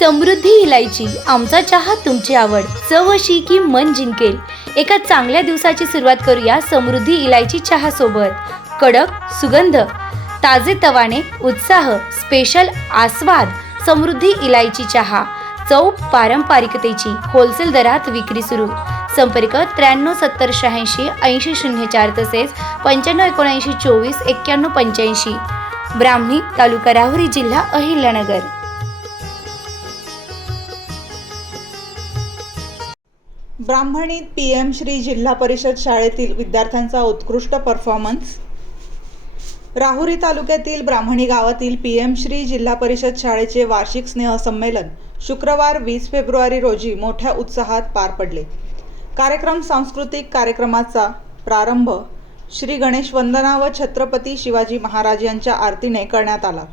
समृद्धी इलायची, आमचा चहा तुमची आवड, चव अशी की मन जिंकेल। एका चांगल्या दिवसाची सुरुवात करूया समृद्धी इलायची चहा सोबत। कडक सुगंध, ताजे तवाने, उत्साह, स्पेशल आस्वाद। समृद्धी इलायची चहा, चव पारंपरिकतेची, होलसेल दरात विक्री सुरू। संपर्क 93 70 86 80 04 तसेच 95 79 24 91 85। ब्राह्मणी, तालुका राहुरी, जिल्हा अहिल्यानगर। ब्राह्मणीत PM श्री जिल्हा परिषद शाळेतील विद्यार्थ्यांचा उत्कृष्ट परफॉर्मन्स। राहुरी तालुक्यातील ब्राह्मणी गावातील PM श्री जिल्हा परिषद शाळेचे वार्षिक स्नेहसंमेलन शुक्रवार 20 फेब्रुवारी रोजी मोठ्या उत्साहात पार पडले। कार्यक्रम सांस्कृतिक कार्यक्रमाचा प्रारंभ श्री गणेश वंदना व छत्रपती शिवाजी महाराज यांच्या आरतीने करण्यात आला।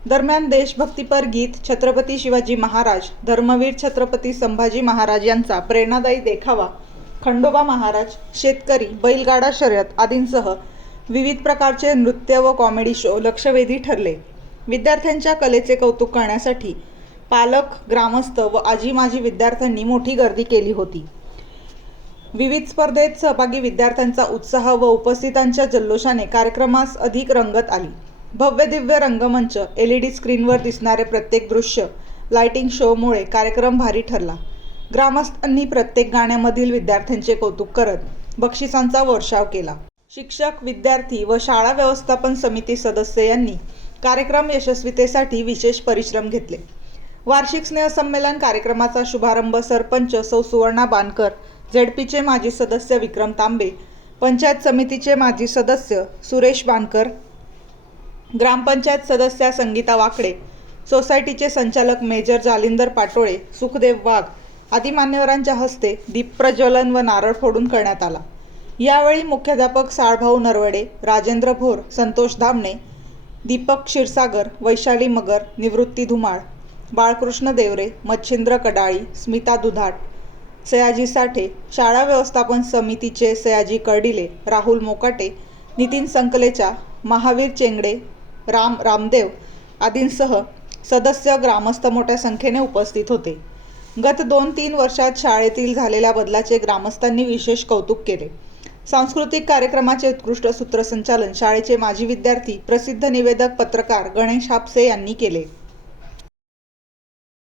दरम्यान देशभक्तीपर गीत, छत्रपती शिवाजी महाराज, धर्मवीर छत्रपती संभाजी महाराज यांचा प्रेरणादायी देखावा, खंडोबा महाराज, शेतकरी, बैलगाडा शर्यत आदींसह विविध प्रकारचे नृत्य व कॉमेडी शो लक्षवेधी ठरले। विद्यार्थ्यांच्या कलेचे कौतुक करण्यासाठी पालक, ग्रामस्थ व आजी माजी विद्यार्थ्यांनी मोठी गर्दी केली होती। विविध स्पर्धेत सहभागी विद्यार्थ्यांचा उत्साह व उपस्थितांच्या जल्लोषाने कार्यक्रमास अधिक रंगत आली। भव्य दिव्य रंगमंच, LED स्क्रीनवर दिसणारे प्रत्येक दृश्य, लाइटिंग शोमुळे कार्यक्रम भारी ठरला। ग्रामस्थांनी प्रत्येक गाण्यामधील विद्यार्थ्यांचे कौतुक करत बक्षिसांचा वर्षाव केला। शिक्षक, विद्यार्थी व शाळा व्यवस्थापन समिती सदस्य यांनी कार्यक्रम यशस्वीतेसाठी विशेष परिश्रम घेतले। वार्षिक स्नेहसंमेलन कार्यक्रमाचा शुभारंभ सरपंच सौ सुवर्णा बानकर, ZPचे माजी सदस्य विक्रम तांबे, पंचायत समितीचे माजी सदस्य सुरेश बानकर, ग्रामपंचायत सदस्या संगीता वाकडे, सोसायटीचे संचालक मेजर जालिंदर पाटोळे, सुखदेव वाघ आदी मान्यवरांच्या हस्ते दीपप्रज्वलन व नारळ फोडून करण्यात आला। यावेळी मुख्याध्यापक साळभाऊ नरवडे, राजेंद्र भोर, संतोष धामणे, दीपक क्षीरसागर, वैशाली मगर, निवृत्ती धुमाळ, बाळकृष्ण देवरे, मच्छिंद्र कडाळी, स्मिता दुधाट, सयाजी साठे, शाळा व्यवस्थापन समितीचे सयाजी कर्डिले, राहुल मोकाटे, नितीन संकलेचा, महावीर चेंगडे, राम रामदेव आदींसह सदस्य, ग्रामस्थ मोठ्या संख्येने उपस्थित होते। गत 2-3 वर्षात शाळेतील झालेल्या बदलाचे ग्रामस्थांनी विशेष कौतुक केले। सांस्कृतिक कार्यक्रमाचे उत्कृष्ट सूत्रसंचालन शाळेचे माजी विद्यार्थी, प्रसिद्ध निवेदक, पत्रकार गणेश हापसे यांनी केले।